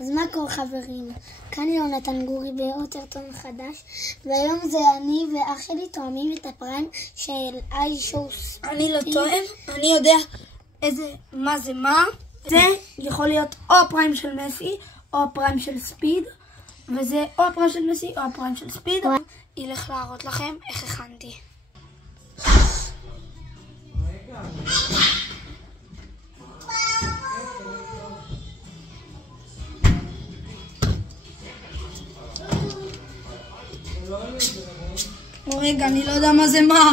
אז מה קורה חברים? כאן יונתן גורי באוטרטון חדש, והיום זה אני ואח שלי תואמים את הפריים של איי-שואו ספיד. אני לא תואם, אני יודע מה זה מה. זה יכול להיות או הפריים של מסי או הפריים של ספיד, וזה או הפריים של מסי או הפריים של ספיד. ילך להראות לכם איך הכנתי. רגע, אני לא יודע מה זה מה.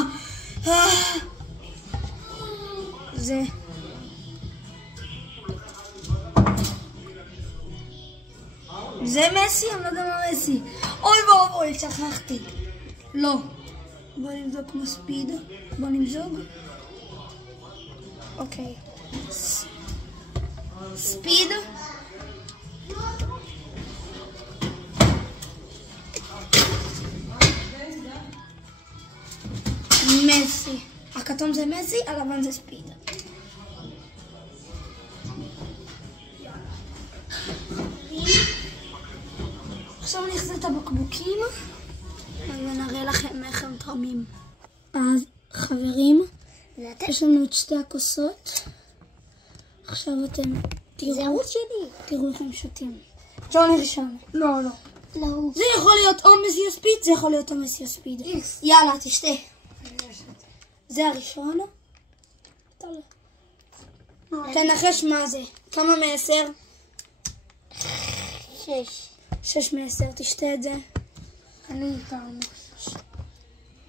זה מסי? אני לא יודע מה מסי. אוי ואבוי, שכחתי. לא. בוא נמזוג כמו ספיד. בוא נמזוג. אוקיי. ספיד. מסי. הכתום זה מסי, הלבן זה ספיד. עכשיו נחזיר את הבקבוקים ונראה לכם איך הם תרמים. אז חברים, יש לנו את שתי הכוסות. עכשיו אתם תראו איך הם שותים. ג'וני ראשון. לא. זה יכול להיות או מסי או ספיד, זה יכול להיות או מסי או ספיד. יאללה, תשתה. זה הראשון. תנחש מה זה. כמה מ10? 6 מ10. תשתה את זה. אני איתנו.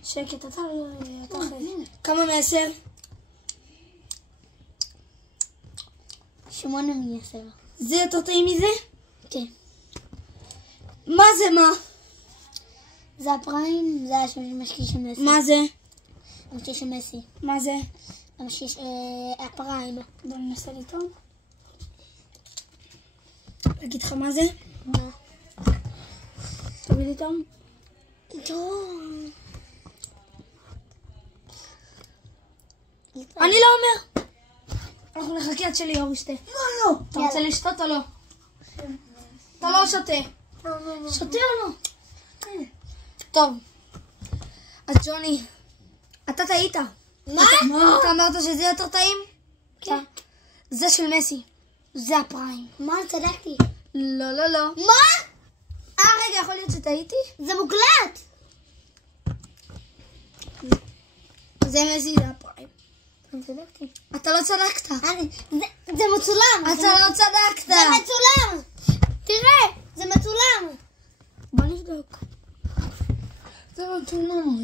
שקט, אתה כמה מ10? 8 מ10. זה יותר טעים מזה? כן. מה זה מה? זה הפריים, זה המשקיע של מסי. מה זה? המשקיע של מסי. מה זה? הפריים. בוא ננסה לטעום. להגיד לך מה זה? מה? תביא לטעום. טוב. אני לא אומר. אנחנו נחכה עד שליאור ישתה. לא. אתה רוצה לשתות או לא? אתה לא שותה. שותה או לא? טוב. אז ג'וני, אתה טעית. מה? אתה אמרת שזה יותר טעים? כן. זה של מסי. זה הפריים. מה? צדקתי. לא. מה? רגע, יכול להיות שטעיתי? זה מוקלט. זה מסי, זה הפריים. אני צדקתי. אתה לא צדקת. זה מצולם. אתה לא צדקת. זה מצולם. תראה, זה מצולם. בוא נבדוק. זה מצולם.